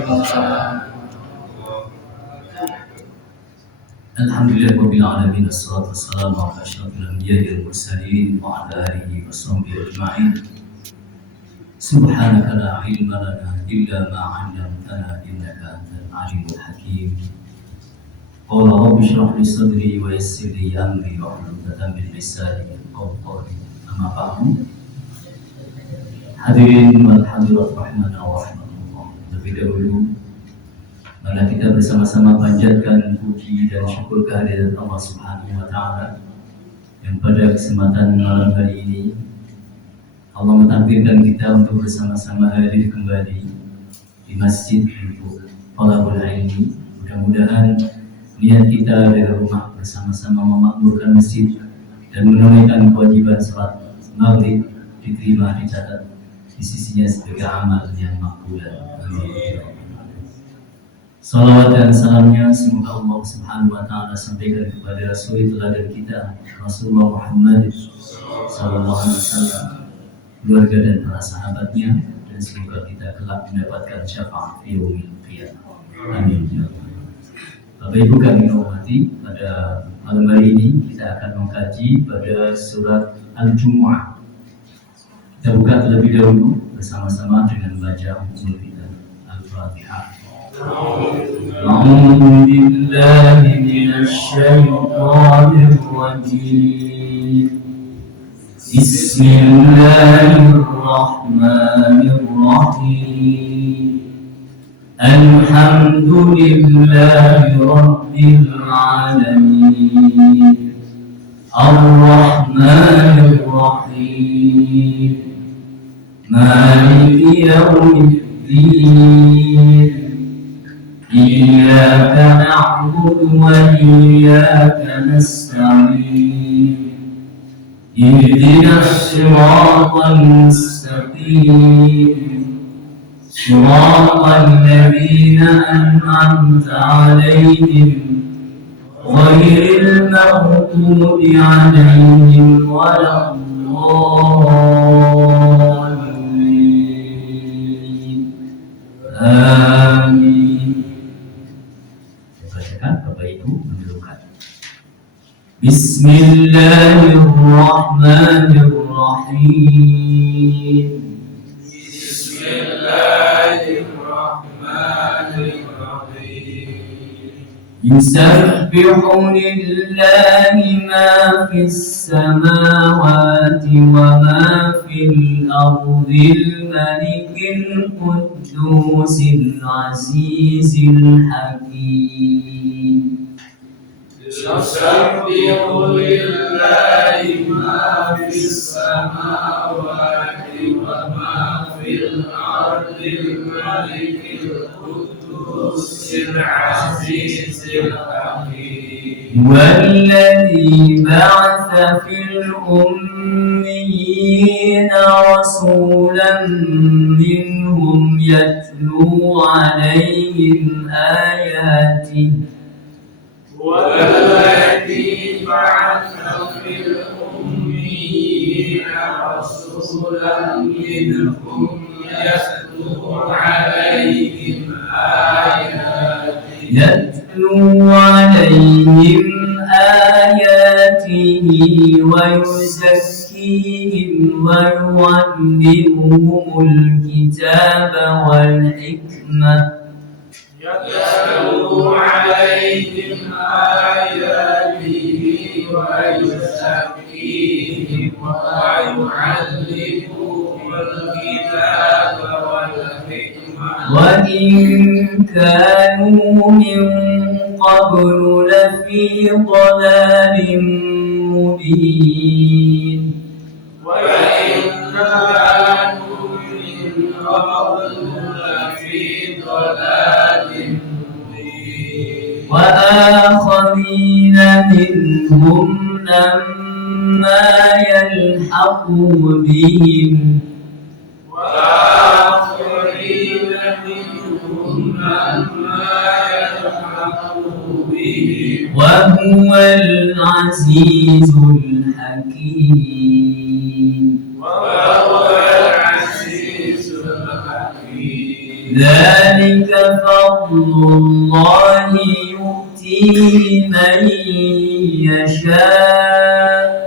Alhamdulillahirabbil alamin wassalatu wassalamu ala asyrafil anbiya'i wal mursalin wa ala alihi washabbihi ajma'in. Subhanaka la ilma lana illa ma 'allamtana innaka antal alimul hakim. Qala rabbi shrah li sadri wa yassir li amri wahlul 'uqdatam min lisani yafqahu qawli. Amma ba'du. Hadirin wal hadirat rahimana wa rahmatullah. Lebih dahulu maka kita bersama-sama panjatkan puji dan syukur kehadirat Allah Subhanahu wa Ta'ala yang pada kesempatan malam hari ini Allah mentakdirkan kita untuk bersama-sama hadir kembali di masjid untuk thalabul ilmi. Mudah-mudahan niat kita dari rumah bersama-sama memakmurkan masjid dan menunaikan kewajiban salat maghrib diterima, dicatat di sisinya sebagai amal yang makbulah. Amin. Salawat dan salamnya semoga Allah Subhanahu wa Ta'ala sampaikan kepada Rasul teladan kita Rasulullah Muhammad sallallahu alaihi wasallam, keluarga dan para sahabatnya, dan semoga kita kelak mendapatkan syafaat fi yaumil qiyamah. Amin. Bapak Ibu kami hormati, pada malam hari ini kita akan mengkaji pada surat Al-Jumu'ah. Kita buka terlebih dahulu bersama-sama dengan baca usul kita Al-Fatihah. أعوذ بالله من الشيطان الرجيم بسم الله الرحمن الرحيم الحمد لله رب العالمين الرحمن الرحيم مالك يوم الدين إياك نعبد وإياك نستعين اهدنا الصراط المستقيم صراط الذين أنعمت عليهم غير المغضوب عليهم ولا الضالين آمين. Bapak Ibu mendudukan. Bismillahirrahmanirrahim. Bismillahirrahmanirrahim. Yusabbihu lillahi ma fis samawati wa ma fil ardil malikil quddusil azizil hakim. Yusabbihu lillahi ma fis samawati wa ma fil ardil malikil quddusil azizil hakim. Walladhi ba'atha fil ummiyina rasulan minhum yatlu alayhim ayatihi والذي بعث في الأميين رسولا منهم يتلو عليهم آياته ويزكيهم ويعلمهم الكتاب والحكمة يتلو عليهم آياته ويزكيهم ويعلمهم الكتاب والحكمة وإن كانوا من قبل لفي ضلال مبين وإن كانوا من قبل لفي ضلال وآخرين منهم لما يلحقوا بهم وآخرين منهم لما يلحقوا بهم وهو العزيز الحكيم وهو العزيز الحكيم. ذلك fadlullahi yu'tihi man yasha'.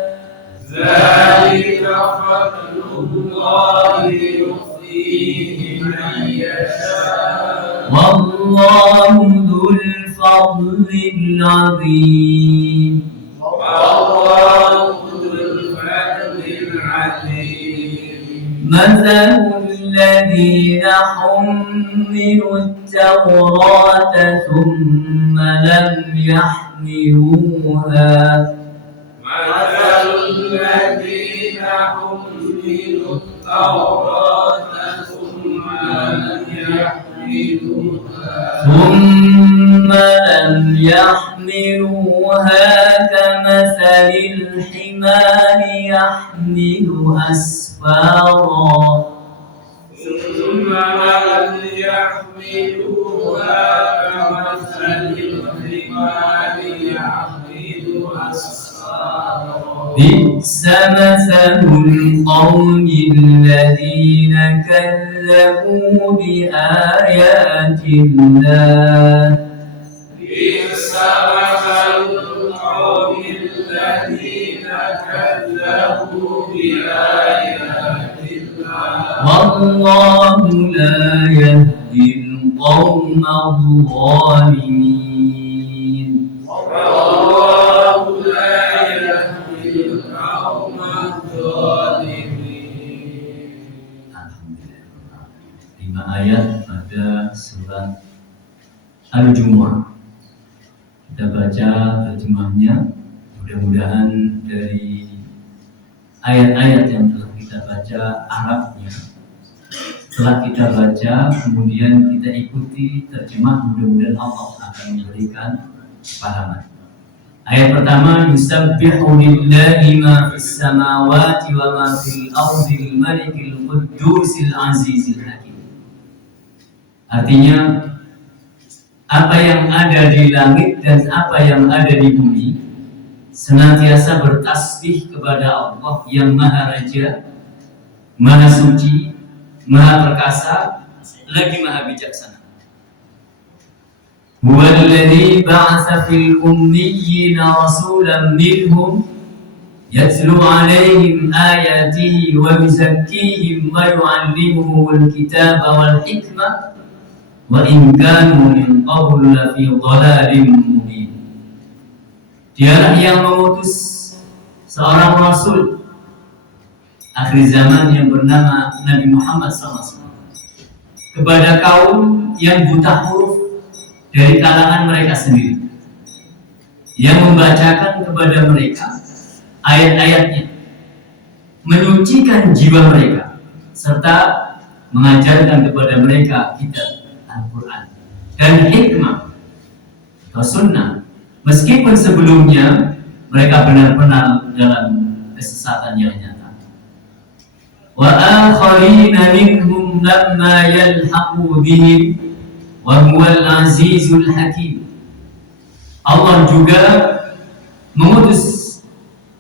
ذلك فضل الله يؤتيه من يشاء والله ذو الفضل العظيم والله ذو الفضل العظيم مثل الذين حملوا التوراة ثم لم يحملوها مثل الذين حملوا التوراة ثم لم يحملوها كمثل الحمار يحمل أسفارا ثم لم يحملوها كمثل الحمار يحمل أسفارا بئس مثل القوم الذين كذبوا بآيات الله بئس مثل القوم الذين كذبوا بآيات الله والله لا يهدي القوم الظالمين والله لا يهدي القوم الظالمين. Alhamdulillah. 5 ayat pada surat Al-Jumu'ah. Kita baca terjemahnya. Mudah-mudahan dari ayat-ayat yang telah kita baca Arabnya, setelah kita baca kemudian kita ikuti terjemah, mudah-mudahan Allah akan memberikan pahaman. Ayat pertama, yusabbihu lillahi ma fis samawati wa ma fil ardil malikil quddusil azizil hakim. Artinya, apa yang ada di langit dan apa yang ada di bumi senantiasa bertasbih kepada Allah yang Maha Raja, Maha Suci, Maha Perkasa, lagi Maha Bijaksana. Huwallazi ba'atsa fil ummiyina rasulan minhum yatlu 'alaihim ayatihi wa yuzakkihim wa yu'allimuhumul kitaba wal hikmah wa in kanu min qablu lafi dhalalin mubin. Dialah yang mengutus seorang rasul akhir zaman yang bernama Nabi Muhammad SAW kepada kaum yang buta huruf dari kalangan mereka sendiri, yang membacakan kepada mereka ayat-ayatnya, menyucikan jiwa mereka, serta mengajarkan kepada mereka kitab Al-Quran dan hikmah atau sunnah, meskipun sebelumnya mereka benar-benar dalam kesesatan yang nyata. Wa akharina minhum lamma yalhaqu bihim wa huwal azizul hakim. Allah juga mengutus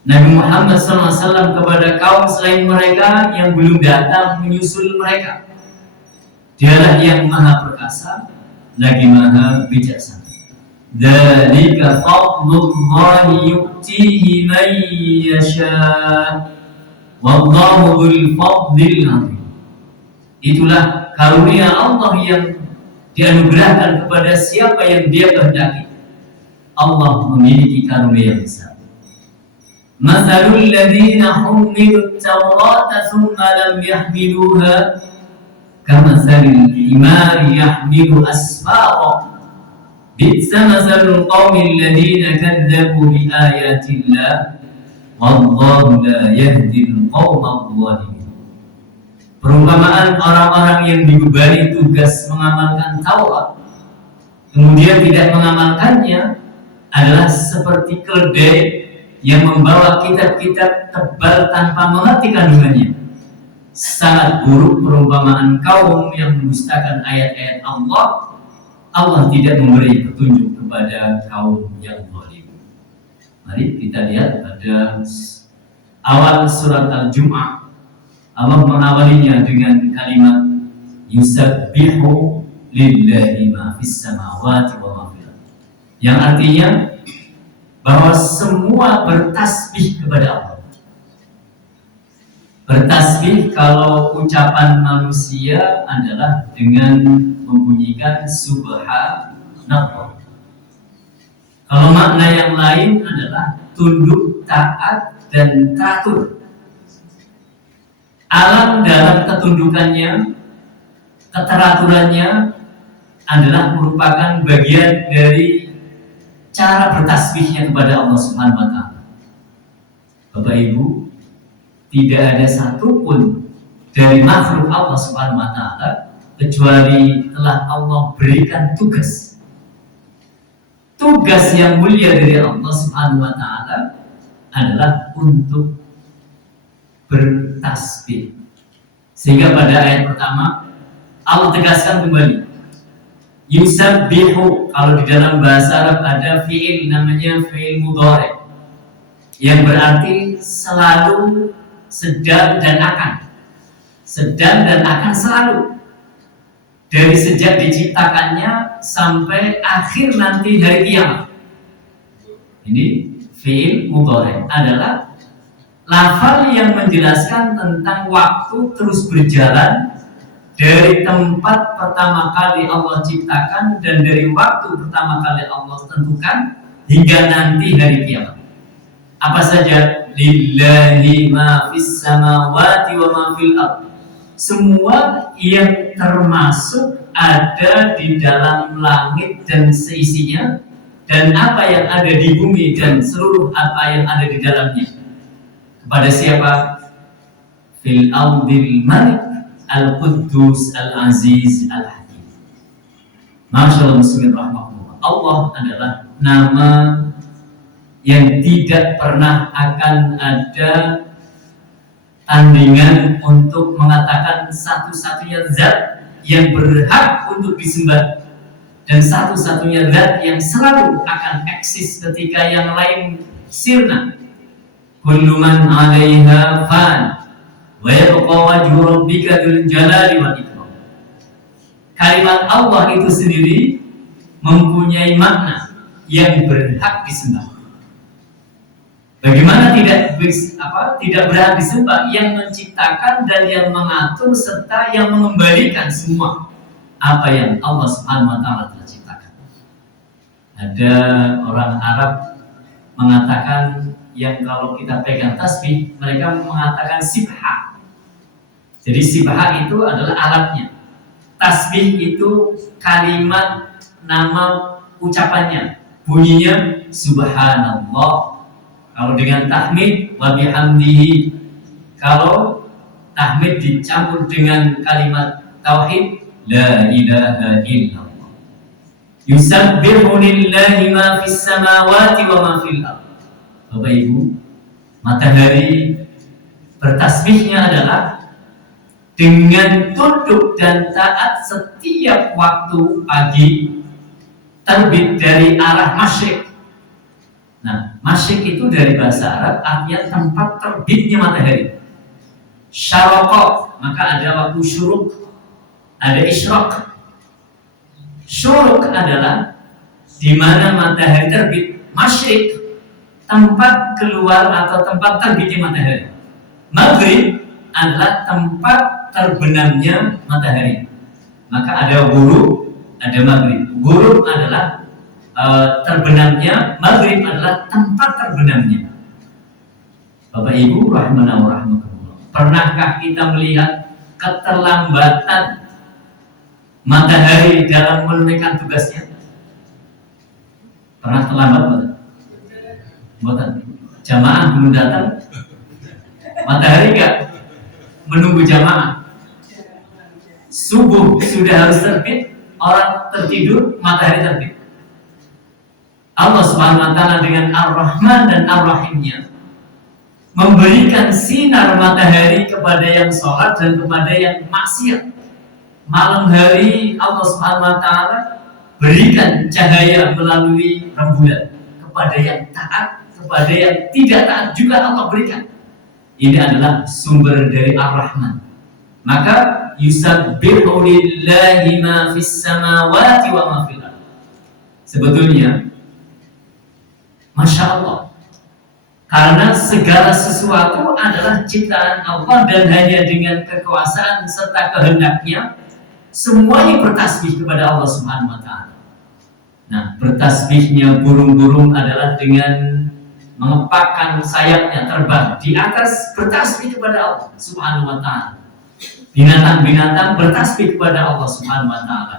Nabi Muhammad SAW kepada kaum selain mereka yang belum datang menyusul mereka. Dialah yang Maha Perkasa, lagi Maha Bijaksana. Dzalika fadlullahi yu'tihi man yasha' wallahu dzul fadlil 'azim. Itulah karunia Allah yang dianugerahkan kepada siapa yang Dia kehendaki. Allah memiliki karunia yang besar. Mathalul ladzina humilut tawrata thumma lam yahmiluha kamathalil himari yahmilu asfara. Bi'sa mathalul qaumil ladzina kadzdzabu biayatillah wallahu la yahdil qaumadh dhalimin. Perumpamaan orang-orang yang dibebani tugas mengamalkan Taurat kemudian tidak mengamalkannya adalah seperti keledai yang membawa kitab-kitab tebal tanpa mengerti kandungannya. Sangat buruk perumpamaan kaum yang mendustakan ayat-ayat Allah. Allah tidak memberi petunjuk kepada kaum yang zalim. Mari kita lihat pada awal surat Al-Jumu'ah. Allah mengawalinya dengan kalimat yusabbihu lillahi ma fis samawati wa ma fil ardh. Yang artinya bahwa semua bertasbih kepada Allah. Bertasbih kalau ucapan manusia adalah dengan membunyikan subhanallah. Kalau makna yang lain adalah tunduk, taat, dan teratur. Alam dalam ketundukannya, keteraturannya adalah merupakan bagian dari cara bertasbihnya kepada Allah Subhanahu wa Ta'ala. Bapak Ibu, tidak ada satupun dari makhluk Allah Subhanahu wa Ta'ala kecuali telah Allah berikan tugas. Tugas yang mulia dari Allah Subhanahu wa Ta'ala adalah untuk bertasbih. Sehingga pada ayat pertama Allah tegaskan kembali, yusabbihu. Kalau di dalam bahasa Arab ada fi'il namanya fi'il mudhari yang berarti selalu, sedang, dan akan. Sedang dan akan selalu, dari sejak diciptakannya sampai akhir nanti hari kiamat. Ini fi'il mudhari adalah lafal yang menjelaskan tentang waktu terus berjalan dari tempat pertama kali Allah ciptakan dan dari waktu pertama kali Allah tentukan hingga nanti hari kiamat. Apa saja? Lillahi ma fis samawati wa ma fil ardh. Semua yang termasuk ada di dalam langit dan seisinya, dan apa yang ada di bumi dan seluruh apa yang ada di dalamnya. Kepada siapa? Fil ardil malik al-Quddus al-Aziz al-Hakim. Masyaallah muslimin rahmatullah. Allah adalah nama yang tidak pernah akan ada tandingan untuk mengatakan satu-satunya zat yang berhak untuk disembah dan satu-satunya zat yang selalu akan eksis ketika yang lain sirna. Kullu man 'alaiha fan wa yabqa wajhu rabbika dzul jalali wal ikram. Kalimat Allah itu sendiri mempunyai makna yang berhak disembah. Bagaimana tidak berhak disembah? Yang menciptakan dan yang mengatur serta yang mengembalikan semua apa yang Allah Subhanahu wa Ta'ala telah ciptakan. Ada orang Arab mengatakan yang kalau kita pegang tasbih, mereka mengatakan sibha. Jadi sibha itu adalah alatnya. Tasbih itu kalimat nama ucapannya, bunyinya subhanallah. Kalau dengan tahmid wa bihamdihi. Kalau tahmid dicampur dengan kalimat tauhid, la ilaha illallah. Yusabbihu lillahi ma fis samawati wa ma fil ardh. Bapak Ibu, matahari bertasbihnya adalah dengan tunduk dan taat setiap waktu pagi terbit dari arah masyriq. Nah, masyriq itu dari bahasa Arab artinya tempat terbitnya matahari. Syaraqa, maka ada waktu syuruk, ada isyraq. Syuruk adalah di mana matahari terbit. Masyriq, tempat keluar atau tempat terbitnya matahari. Maghrib adalah tempat terbenamnya matahari. Maka ada ghurub, ada maghrib. Ghurub adalah terbenamnya, maghrib adalah tempat terbenamnya. Bapak Ibu rahimana wa rahmatullah, pernahkah kita melihat keterlambatan matahari dalam menunaikan tugasnya? Pernah terlambat? Bukan. Jamaah belum datang, matahari enggak menunggu jamaah. Subuh sudah harus terbit, orang tertidur, matahari terbit. Allah Subhanahu wa Ta'ala dengan Ar-Rahman dan Ar-Rahimnya memberikan sinar matahari kepada yang sholat dan kepada yang maksiat. Malam hari Allah Subhanahu wa Ta'ala berikan cahaya melalui rembulan kepada yang taat, kepada yang tidak taat juga Allah berikan. Ini adalah sumber dari Ar-Rahman. Maka yusabbihu lillahi ma fis samawati wa ma fil ardh. Sebetulnya Masya Allah, karena segala sesuatu adalah ciptaan Allah dan hanya dengan kekuasaan serta kehendaknya semuanya bertasbih kepada Allah Subhanahu wa Ta'ala. Nah, bertasbihnya burung-burung adalah dengan mengepakkan sayapnya terbang di atas, bertasbih kepada Allah Subhanahu wa Ta'ala. Binatang-binatang bertasbih kepada Allah Subhanahu wa Ta'ala.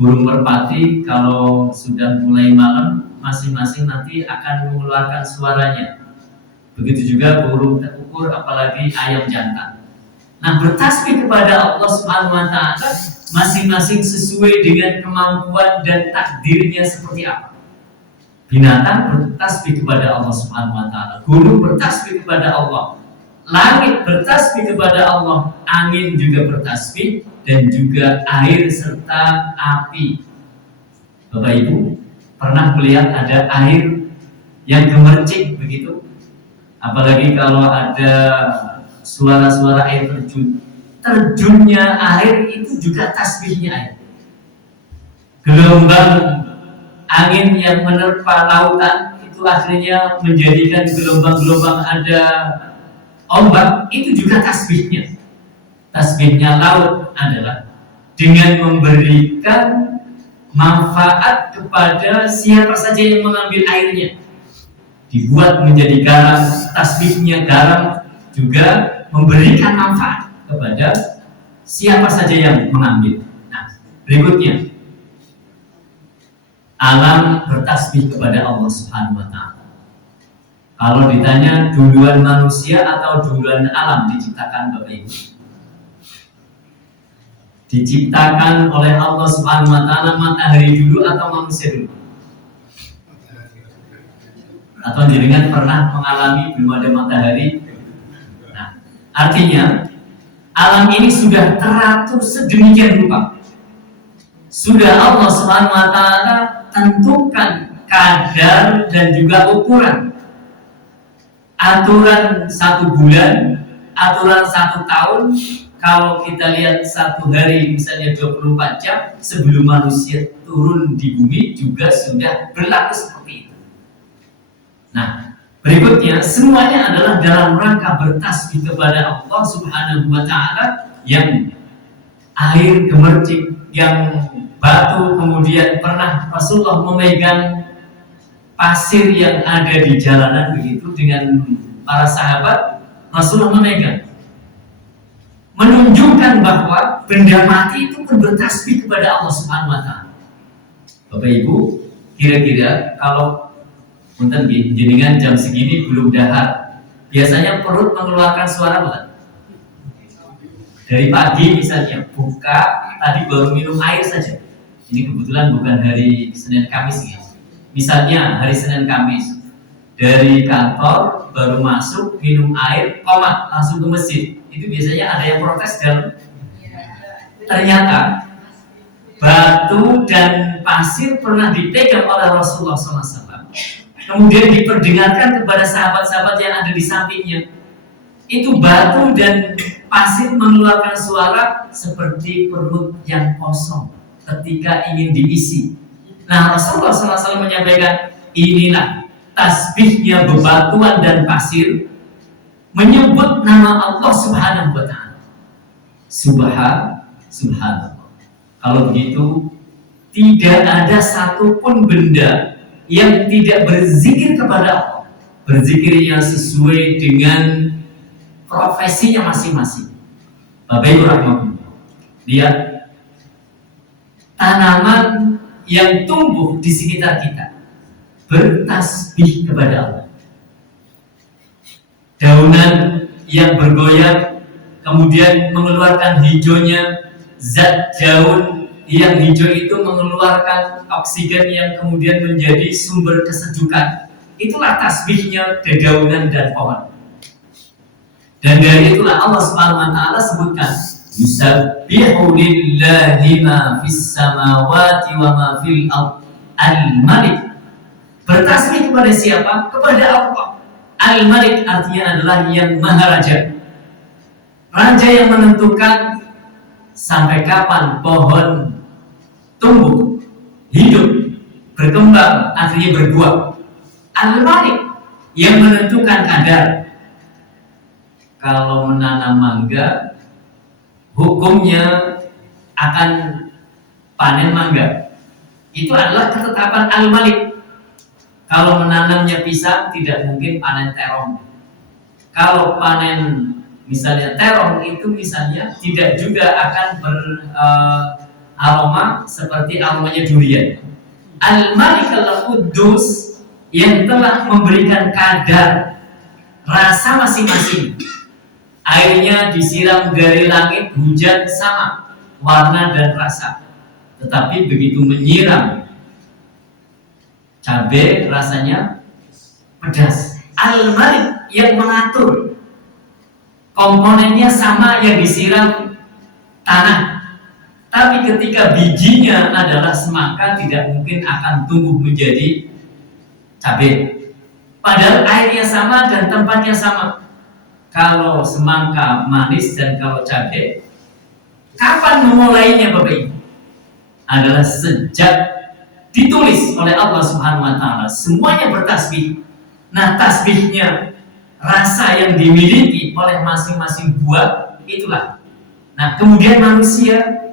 Burung merpati kalau sudah mulai malam masing-masing nanti akan mengeluarkan suaranya. Begitu juga burung terukur, apalagi ayam jantan. Nah, bertasbih kepada Allah Subhanahu wa Ta'ala masing-masing sesuai dengan kemampuan dan takdirnya seperti apa. Binatang bertasbih kepada Allah Subhanahu wa Ta'ala, gunung bertasbih kepada Allah, langit bertasbih kepada Allah, angin juga bertasbih, dan juga air serta api. Bapak Ibu pernah melihat ada air yang gemercik begitu? Apalagi kalau ada suara-suara air terjun. Terjunnya air itu juga tasbihnya air. Gelombang angin yang menerpa lautan itu akhirnya menjadikan gelombang-gelombang ada ombak, itu juga tasbihnya. Tasbihnya laut adalah dengan memberikan manfaat kepada siapa saja yang mengambil airnya. Dibuat menjadi garam, tasbihnya garam juga memberikan manfaat kepada siapa saja yang mengambil. Nah, berikutnya alam bertasbih kepada Allah Subhanahu wa Ta'ala. Kalau ditanya duluan manusia atau duluan alam diciptakan, Bapak Ibu? Diciptakan oleh Allah Subhanahu wa Ta'ala matahari dulu atau manusia dulu? Atau jenengan pernah mengalami belum ada matahari? Nah, artinya alam ini sudah teratur sedemikian rupa. Sudah Allah Subhanahu wa Ta'ala tentukan kadar dan juga ukuran. Aturan 1 bulan, aturan 1 tahun. Kalau kita lihat 1 hari misalnya 24 jam sebelum manusia turun di bumi juga sudah berlaku seperti itu. Nah, berikutnya semuanya adalah dalam rangka bertasbih kepada Allah Subhanahu wa Ta'ala. Yang air gemercik, yang batu, kemudian pernah Rasulullah memegang pasir yang ada di jalanan begitu dengan para sahabat. Rasulullah memegang, menunjukkan bahwa benda mati itu pun bertasbih kepada Allah Subhanahu wa Ta'ala. Bapak Ibu, kira-kira kalau punten jenengan jam segini belum dahar, biasanya perut mengeluarkan suara apa? Dari pagi misalnya buka, tadi baru minum air saja. Ini kebetulan bukan hari Senin Kamis ya. Misalnya hari Senin Kamis, dari kantor baru masuk minum air, komat langsung ke masjid. Itu biasanya ada yang protes dalam. Ternyata batu dan pasir pernah dipegang oleh Rasulullah SAW. Kemudian diperdengarkan kepada sahabat-sahabat yang ada di sampingnya. Itu batu dan pasir mengeluarkan suara seperti perut yang kosong ketika ingin diisi. Nah, Rasulullah SAW menyampaikan, inilah tasbihnya bebatuan dan pasir menyebut nama Allah Subhanahu wa Ta'ala. Subhanallah. Kalau begitu, tidak ada satupun benda yang tidak berzikir kepada Allah. Berzikirnya sesuai dengan profesinya masing-masing. Bapak Ibu rahimahullah, lihat tanaman yang tumbuh di sekitar kita bertasbih kepada Allah. Daunan yang bergoyang kemudian mengeluarkan hijaunya, zat daun yang hijau itu mengeluarkan oksigen yang kemudian menjadi sumber kesejukan. Itulah tasbihnya dedaunan dan pohon. Dan dari itulah Allah Subhanahu wa Ta'ala sebutkan, yusabbihu lillahi ma fis samawati wa ma fil ardh al-malik. Bertasbih kepada siapa? Kepada Allah. Al-Malik artinya adalah yang Maha Raja. Raja yang menentukan sampai kapan pohon tumbuh, hidup, berkembang, akhirnya berbuah. Al-Malik yang menentukan kadar. Kalau menanam mangga, hukumnya akan panen mangga. Itu adalah ketetapan Al-Malik. Kalau menanamnya pisang, tidak mungkin panen terong. Kalau panen misalnya terong itu misalnya tidak juga akan beraroma seperti aromanya durian. Al-Malik Al-Quddus yang telah memberikan kadar rasa masing-masing. Airnya disiram dari langit, hujan sama warna dan rasa. Tetapi begitu menyiram cabai rasanya pedas. Al-Malik yang mengatur komponennya sama yang disiram tanah. Tapi ketika bijinya adalah semangka, tidak mungkin akan tumbuh menjadi cabai. Padahal airnya sama dan tempatnya sama. Kalau semangka manis dan kalau cabai, kapan memulainya Bapak Ibu? Adalah sejak ditulis oleh Allah Subhanahu wa taala, semuanya bertasbih. Nah, tasbihnya rasa yang dimiliki oleh masing-masing buah itulah. Nah, kemudian manusia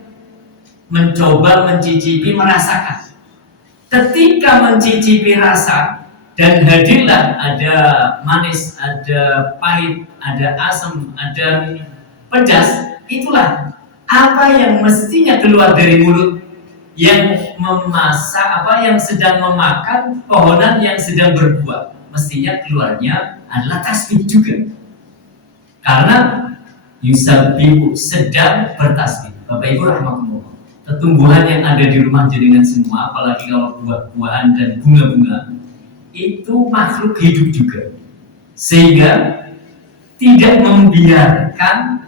mencoba mencicipi, merasakan. Ketika mencicipi rasa dan hadirlah ada manis, ada pahit, ada asam, ada pedas, itulah apa yang mestinya keluar dari mulut yang memasak, yang sedang memakan pohonan yang sedang berbuah, mestinya keluarnya adalah tasbih juga. Karena yusabbihu, sedang bertasbih. Bapak Ibu rahimakumullah, tumbuhan yang ada di rumah jenengan semua, apalagi kalau buah-buahan dan bunga-bunga, itu makhluk hidup juga, sehingga tidak membiarkan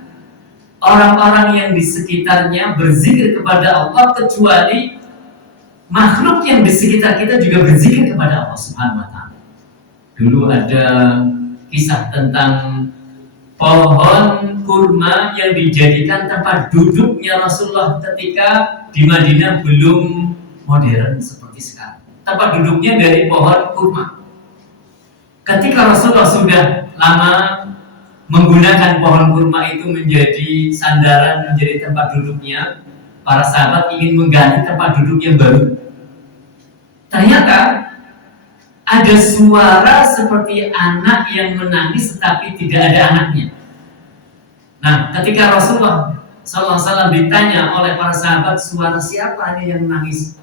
orang-orang yang di sekitarnya berzikir kepada Allah, kecuali makhluk yang di sekitar kita juga berzikir kepada Allah Subhanahu wa taala. Dulu ada kisah tentang pohon kurma yang dijadikan tempat duduknya Rasulullah ketika di Madinah belum modern seperti sekarang. Tempat duduknya dari pohon kurma. Ketika Rasulullah sudah lama menggunakan pohon kurma itu menjadi sandaran, menjadi tempat duduknya, para sahabat ingin mengganti tempat duduk yang baru. Ternyata ada suara seperti anak yang menangis tetapi tidak ada anaknya. Nah, ketika Rasulullah SAW ditanya oleh para sahabat, suara siapa ini yang menangis?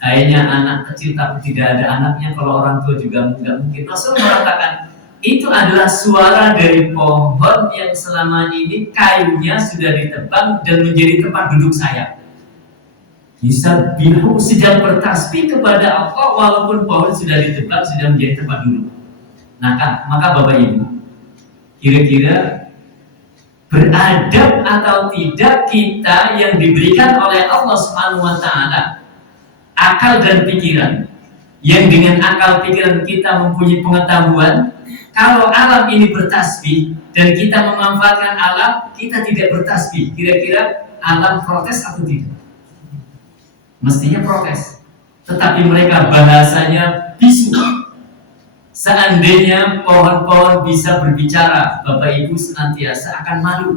Kayaknya anak kecil tapi tidak ada anaknya, kalau orang tua juga nggak mungkin. Rasulullah mengatakan, itu adalah suara dari pohon yang selama ini kayunya sudah ditebang dan menjadi tempat duduk saya. Yusabbihu, sedang bertasbih kepada Allah walaupun pohon sudah ditebang, sudah menjadi tempat duduk. Nah, maka Bapak Ibu, kira-kira beradab atau tidak kita yang diberikan oleh Allah Subhanahu wa taala akal dan pikiran, yang dengan akal pikiran kita mempunyai pengetahuan kalau alam ini bertasbih dan kita memanfaatkan alam, kita tidak bertasbih, kira-kira alam protes atau tidak? Mestinya protes. Tetapi mereka bahasanya bisu. Seandainya pohon-pohon bisa berbicara, Bapak Ibu senantiasa akan malu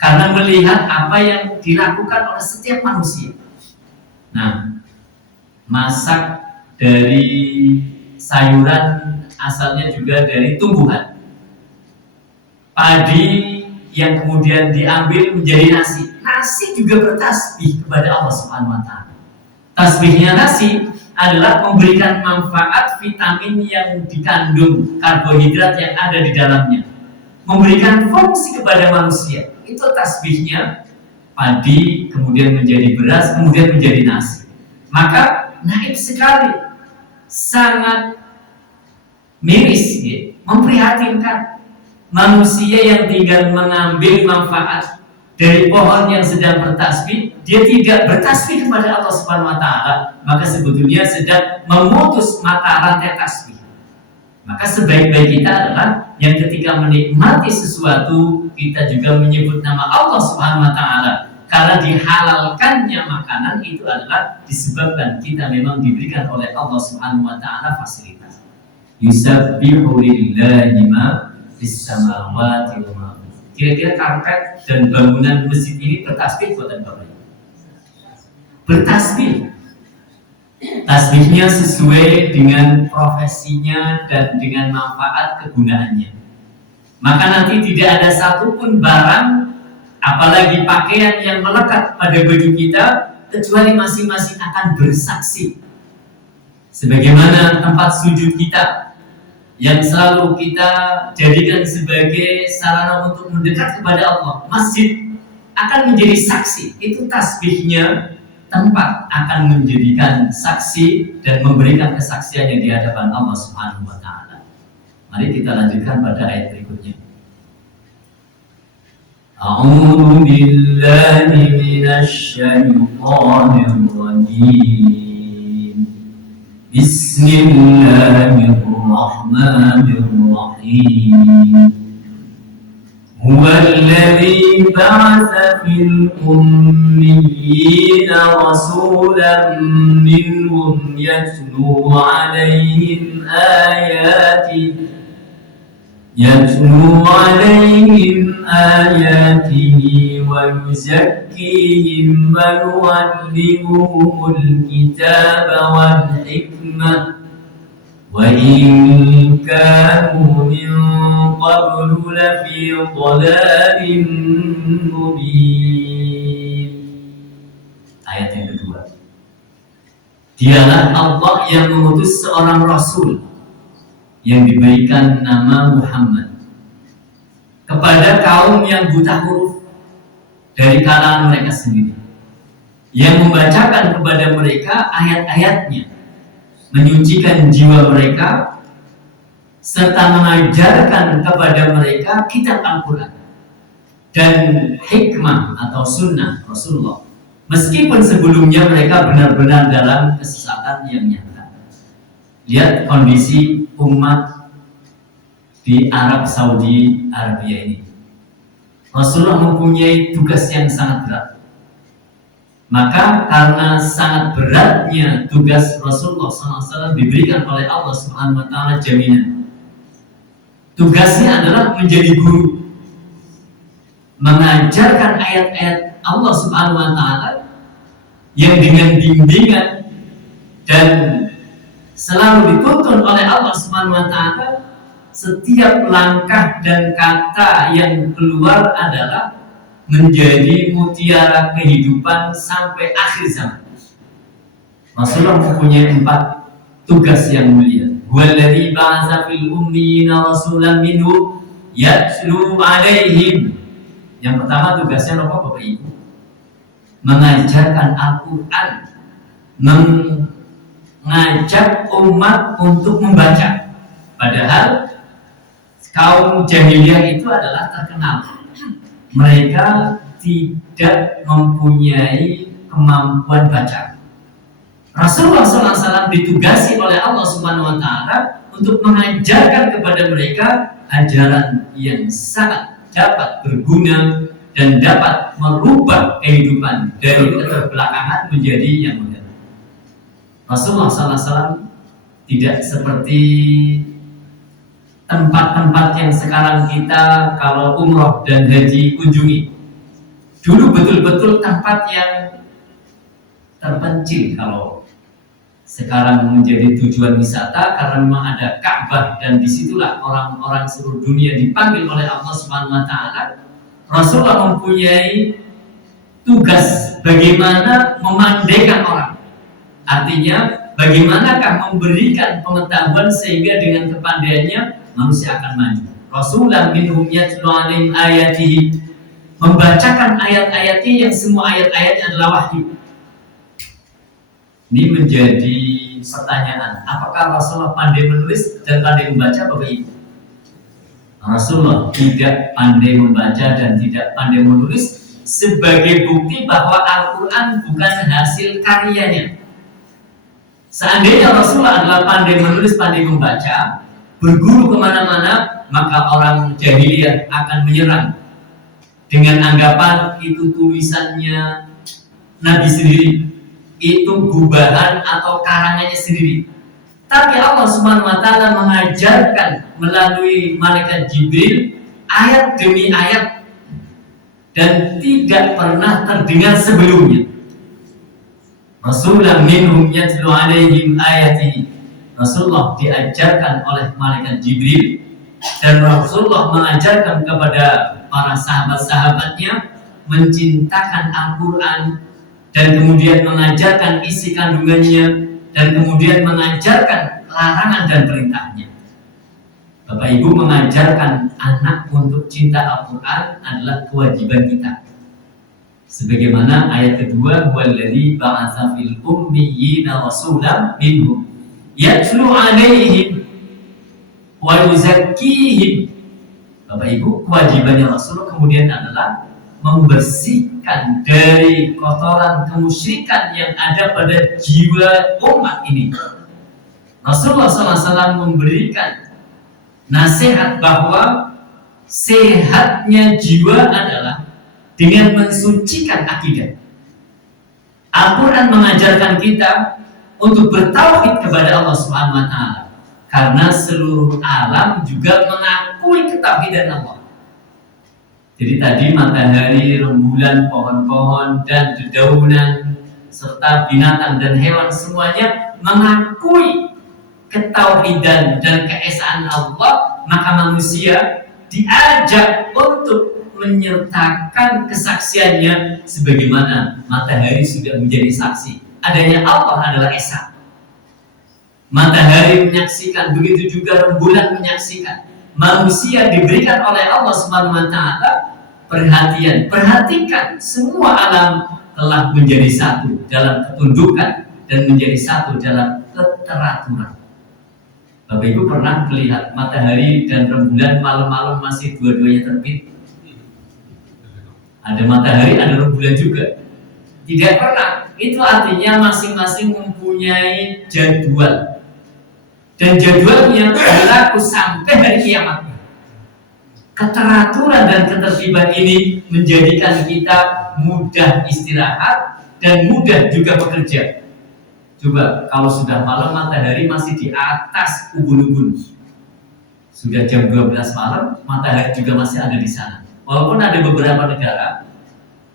karena melihat apa yang dilakukan oleh setiap manusia. Nah, masak dari sayuran asalnya juga dari tumbuhan. Padi yang kemudian diambil menjadi nasi. Nasi juga bertasbih kepada Allah Subhanahu wa taala. Tasbihnya nasi adalah memberikan manfaat vitamin yang dikandung karbohidrat yang ada di dalamnya, memberikan fungsi kepada manusia. Itu tasbihnya padi, kemudian menjadi beras, kemudian menjadi nasi. Maka naib sekali, sangat miris, ya, memprihatinkan manusia yang tinggal mengambil manfaat dari pohon yang sedang bertasbih, dia tidak bertasbih kepada Allah Subhanahu wa taala, maka sebetulnya sedang memutus mata rantai tasbih. Maka sebaik-baik kita adalah yang ketika menikmati sesuatu, kita juga menyebut nama Allah Subhanahu wa taala. karena dihalalkannya makanan itu adalah disebabkan kita memang diberikan oleh Allah Subhanahu wa taala fasilitas. Yusabbihu lillahi ma fis samawati wa ma. Kira-kira karpet dan bangunan masjid ini bertasbih buatan Bapak? Bertasbih. Tasbihnya sesuai dengan profesinya dan dengan manfaat kegunaannya. Maka nanti tidak ada satupun barang, apalagi pakaian yang melekat pada baju kita, kecuali masing-masing akan bersaksi. Sebagaimana tempat sujud kita, yang selalu kita jadikan sebagai sarana untuk mendekat kepada Allah, masjid akan menjadi saksi. Itu tasbihnya, tempat akan menjadikan saksi dan memberikan kesaksiannya di hadapan Allah Subhanahu wa taala. Mari kita lanjutkan pada ayat berikutnya. A'udzu billahi minasy syaithanir rajim. Bismillahirrahmanirrahim. هو الذي بعث في الأميين رسولا منهم يتلو عليهم آياته ويزكيهم ويعلمهم الكتاب والحكمة وإن كانوا من قبل لفي ضلال مبين. Ayat yang kedua. Dialah Allah yang mengutus seorang Rasul yang diberikan nama Muhammad kepada kaum yang buta huruf dari kalangan mereka sendiri, yang membacakan kepada mereka ayat-ayatnya, menyucikan jiwa mereka, serta mengajarkan kepada mereka kitab Al-Quran dan hikmah atau sunnah Rasulullah, meskipun sebelumnya mereka benar-benar dalam kesesatan yang nyata. Lihat kondisi umat di Arab Saudi Arabia ini. Rasulullah mempunyai tugas yang sangat berat. Maka karena sangat beratnya tugas Rasulullah SAW diberikan oleh Allah Subhanahu wa taala jaminan. Tugasnya adalah menjadi guru, mengajarkan ayat-ayat Allah Subhanahu wa taala yang dengan bimbingan dan selalu dituntun oleh Allah Subhanahu wa taala. Setiap langkah dan kata yang keluar adalah menjadi mutiara kehidupan sampai akhir zaman. Rasulullah mempunyai 4 tugas yang mulia. Huwallazi ba'atsa fil ummiyina rasulan minhum yatlu 'alaihim. Yang pertama tugasnya apa Bapak Ibu? Mengajarkan Al-Qur'an, mengajak umat untuk membaca. Padahal kaum jahiliyah itu adalah terkenal, mereka tidak mempunyai kemampuan baca. Rasulullah SAW ditugasi oleh Allah Subhanahu wa taala untuk mengajarkan kepada mereka ajaran yang sangat dapat berguna dan dapat merubah kehidupan dari keterbelakangan menjadi yang modern. Rasulullah SAW tidak seperti tempat-tempat yang sekarang kita kalau umroh dan haji kunjungi. Dulu betul-betul tempat yang terpencil. Kalau sekarang menjadi tujuan wisata karena memang ada Ka'bah dan disitulah orang-orang seluruh dunia dipanggil oleh Allah Subhanahu wa taala. Rasulullah mempunyai tugas bagaimana memandaikan orang. Artinya bagaimanakah memberikan pengetahuan sehingga dengan kepandaiannya manusia akan maju. Rasulullah minhum yatlu 'alaihim ayatihi, membacakan ayat-ayatnya yang semua ayat-ayatnya adalah wahyu. Ini menjadi pertanyaan, apakah Rasulullah pandai menulis dan pandai membaca Bapak Ibu? Rasulullah tidak pandai membaca dan tidak pandai menulis sebagai bukti bahwa Al-Quran bukan hasil karyanya. Seandainya Rasulullah adalah pandai menulis, pandai membaca, berguru kemana-mana, maka orang jahiliyah akan menyerang dengan anggapan itu tulisannya Nabi sendiri, itu gubahan atau karangannya sendiri. Tapi Allah Subhanahu wa taala mengajarkan melalui malaikat Jibril ayat demi ayat dan tidak pernah terdengar sebelumnya. Rasulullah minhum yatlu alaihim ayati. Rasulullah diajarkan oleh malaikat Jibril dan Rasulullah mengajarkan kepada para sahabat-sahabatnya mencintakan Al-Quran dan kemudian mengajarkan isi kandungannya dan kemudian mengajarkan larangan dan perintahnya. Bapak Ibu, mengajarkan anak untuk cinta Al-Quran adalah kewajiban kita. Sebagaimana ayat kedua, huwallazi ba'atsa fil ummiyina rasulan minhum yatlu 'alaihim wa yuzakkihim. Bapak Ibu, kewajibannya Rasulullah kemudian adalah membersihkan dari kotoran kemusyrikan yang ada pada jiwa umat ini. Rasulullah SAW memberikan nasihat bahwa sehatnya jiwa adalah dengan mensucikan akidah. Al-Quran mengajarkan kita untuk bertauhid kepada Allah Subhanahu wa taala karena seluruh alam juga mengakui ketauhidan Allah. Jadi tadi matahari, rembulan, pohon-pohon dan dedaunan serta binatang dan hewan semuanya mengakui ketauhidan dan keesaan Allah, maka manusia diajak untuk menyertakan kesaksiannya sebagaimana matahari sudah menjadi saksi. Adanya Allah adalah esa. Matahari menyaksikan, begitu juga rembulan menyaksikan. Manusia diberikan oleh Allah Subhanahu wa taala perhatian. Perhatikan, semua alam telah menjadi satu dalam ketundukan dan menjadi satu dalam keteraturan. Bapak Ibu pernah melihat matahari dan rembulan malam-malam masih dua-duanya terbit? Ada matahari, ada rembulan juga. Tidak pernah. Itu artinya masing-masing mempunyai jadwal. Dan jadwalnya berlaku sampai hari kiamat. Keteraturan dan ketertiban ini menjadikan kita mudah istirahat dan mudah juga bekerja. Coba kalau sudah malam matahari masih di atas ubun-ubun. Sudah jam 12 malam, matahari juga masih ada di sana. Walaupun ada beberapa negara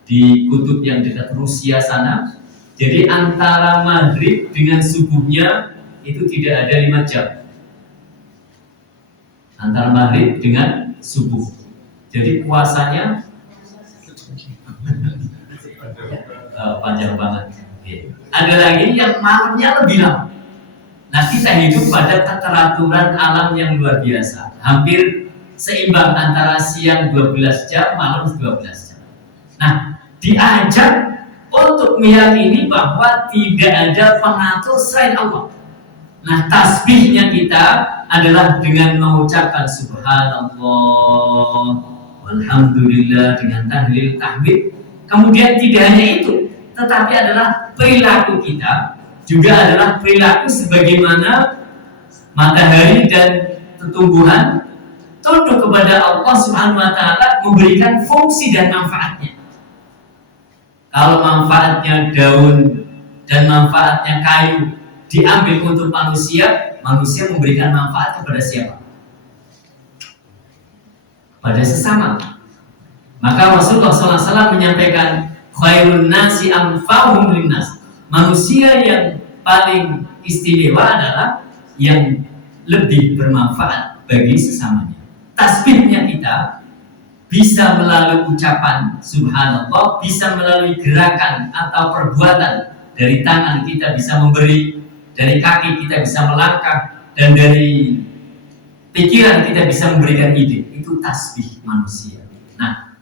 di kutub yang dekat Rusia sana, jadi antara maghrib dengan subuhnya itu tidak ada 5 jam. Antara maghrib dengan subuh. Jadi puasanya panjang banget. Ada lagi yang malamnya lebih lama. Nah, kita hidup pada keteraturan alam yang luar biasa. Hampir seimbang antara siang 12 jam, malam 12 jam. Nah, diajak untuk meyakini bahwa tidak ada pengatur selain Allah. Nah, tasbihnya kita adalah dengan mengucapkan subhanallah, walhamdulillah, dengan tahlil, tahmid. Kemudian tidak hanya itu, tetapi adalah perilaku kita juga adalah perilaku sebagaimana matahari dan tumbuhan tunduk kepada Allah Subhanahu wa taala memberikan fungsi dan manfaatnya. Kalau manfaatnya daun dan manfaatnya kayu diambil untuk manusia, manusia memberikan manfaat kepada siapa? Pada sesama. Maka Rasulullah SAW menyampaikan khairun nasi anfa'uhum linnas. Manusia yang paling istimewa adalah yang lebih bermanfaat bagi sesamanya. Tasbihnya kita bisa melalui ucapan subhanallah, bisa melalui gerakan atau perbuatan. Dari tangan kita bisa memberi, dari kaki kita bisa melangkah, dan dari pikiran kita bisa memberikan ide. Itu tasbih manusia. Nah,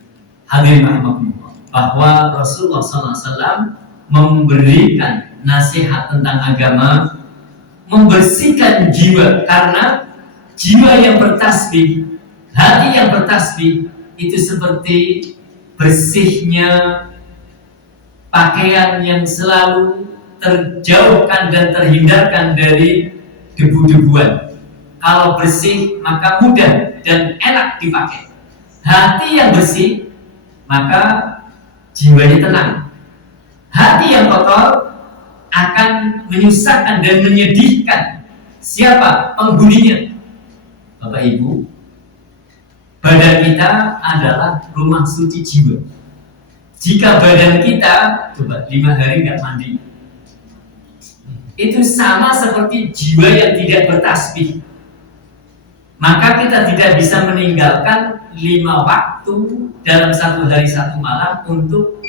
hadirin rahimakumullah, bahwa Rasulullah SAW memberikan nasihat tentang agama, membersihkan jiwa, karena jiwa yang bertasbih, hati yang bertasbih itu seperti bersihnya pakaian yang selalu terjauhkan dan terhindarkan dari debu-debuan. Kalau bersih maka mudah dan enak dipakai. Hati yang bersih maka jiwanya tenang. Hati yang kotor akan menyusahkan dan menyedihkan siapa penghuninya. Bapak Ibu, badan kita adalah rumah suci jiwa. Jika badan kita coba 5 hari nggak mandi, itu sama seperti jiwa yang tidak bertasbih. Maka kita tidak bisa meninggalkan 5 waktu dalam 1 hari 1 malam untuk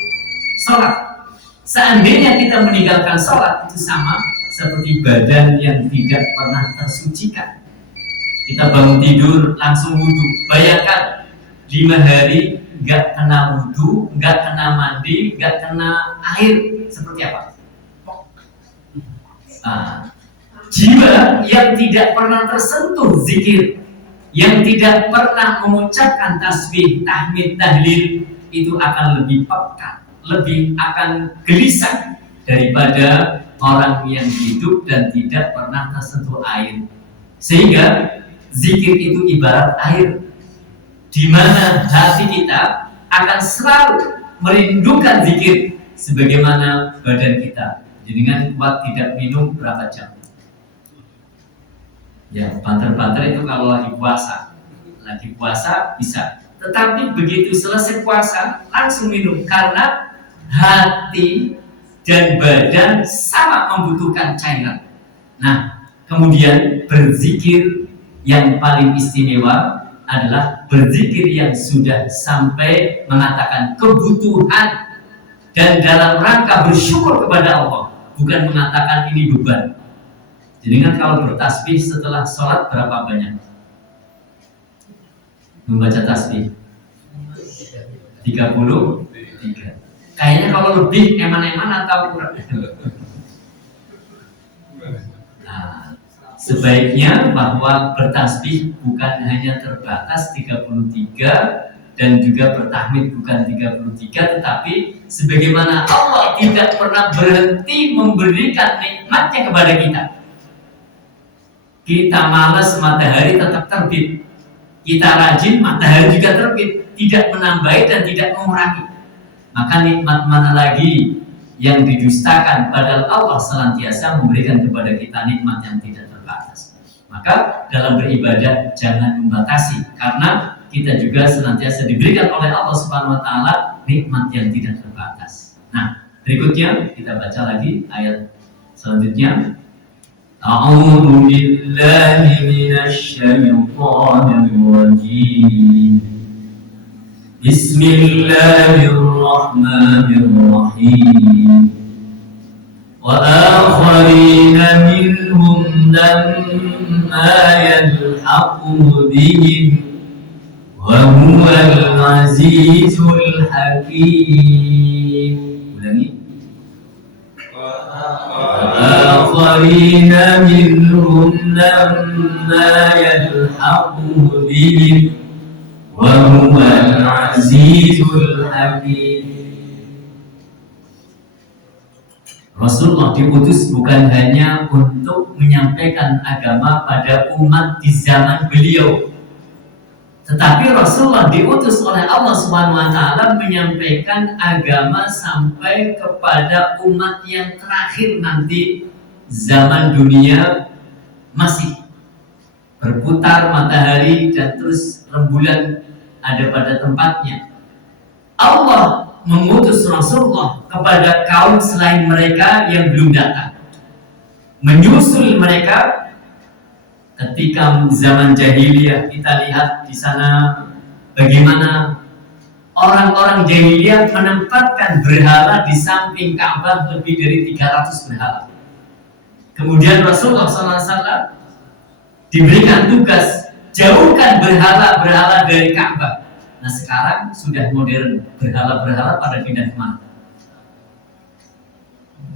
sholat. Seandainya kita meninggalkan sholat, itu sama seperti badan yang tidak pernah tersucikan. Kita bangun tidur langsung wudhu. Bayangkan 5 hari nggak kena wudhu, nggak kena mandi, nggak kena air, seperti apa? Jiwa yang tidak pernah tersentuh zikir, yang tidak pernah mengucapkan tasbih, tahmid, tahlil, itu akan lebih pekat, lebih akan gelisah daripada orang yang hidup dan tidak pernah tersentuh air. Sehingga zikir itu ibarat air, di mana hati kita akan selalu merindukan zikir sebagaimana badan kita. Dengan kuat tidak minum berapa jam? Ya, banter-banter itu kalau lagi puasa bisa. Tetapi begitu selesai puasa langsung minum, karena hati dan badan sama membutuhkan cairan. Nah, kemudian berzikir yang paling istimewa adalah berzikir yang sudah sampai mengatakan kebutuhan dan dalam rangka bersyukur kepada Allah, bukan mengatakan ini beban. Jadi kan kalau bertasbih setelah sholat berapa banyak membaca tasbih? 33. Kayaknya kalau lebih eman-eman atau kurang? Nah, sebaiknya bahwa bertasbih bukan hanya terbatas 33 dan juga bertahmid bukan 33, tetapi sebagaimana Allah tidak pernah berhenti memberikan nikmatnya kepada kita. Kita malas, matahari tetap terbit. Kita rajin, matahari juga terbit, tidak menambahi dan tidak mengurangi. Maka nikmat mana lagi yang didustakan, padahal Allah senantiasa memberikan kepada kita nikmat yang tidak terbatas. Maka dalam beribadah jangan membatasi, karena kita juga senantiasa diberikan oleh Allah Subhanahu wa taala nikmat yang tidak terbatas. Nah, berikutnya kita baca lagi ayat selanjutnya. A'udzu billahi minasy syaithanir rajim. Bismillahirrahmanirrahim. Wa akharina minhum lamma yalhaqu bihim wa huwal azizul hakim. Ulangi. Akharina minhum lamma yalhaqu bihim wa huwal azizul hakim. Rasulullah diutus bukan hanya untuk menyampaikan agama pada umat di zaman beliau, tetapi Rasulullah diutus oleh Allah Subhanahu wa taala menyampaikan agama sampai kepada umat yang terakhir nanti zaman dunia masih berputar matahari dan terus rembulan ada pada tempatnya. Allah mengutus Rasulullah kepada kaum selain mereka yang belum datang, menyusul mereka. Ketika zaman jahiliyah kita lihat di sana bagaimana orang-orang jahiliyah menempatkan berhala di samping Ka'bah, lebih dari 300 berhala. Kemudian Rasulullah SAW diberikan tugas jauhkan berhala-berhala dari Ka'bah. Nah, sekarang sudah modern, berhala-berhala pada pindah kemana?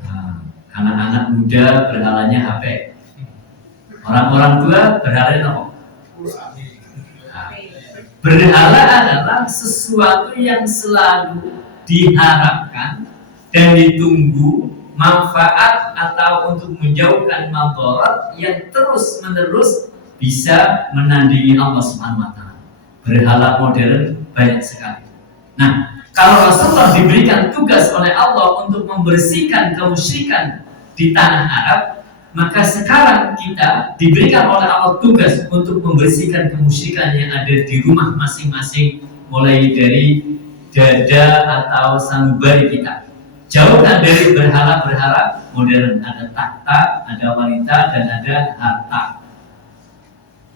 Nah, anak-anak muda berhalanya HP. Orang-orang tua berhala apa? Nah, berhala adalah sesuatu yang selalu diharapkan dan ditunggu manfaat atau untuk menjauhkan madarat yang terus-menerus bisa menandingi Allah Subhanahu wa taala. Berhala modern banyak sekali. Nah, Kalau Rasulullah diberikan tugas oleh Allah untuk membersihkan kemusyrikan di tanah Arab, maka sekarang kita diberikan oleh Allah tugas untuk membersihkan kemusyrikan yang ada di rumah masing-masing, mulai dari dada atau sanubari kita. Jauhkan dari berhala-berhala modern, ada takhta, ada wanita, dan ada harta.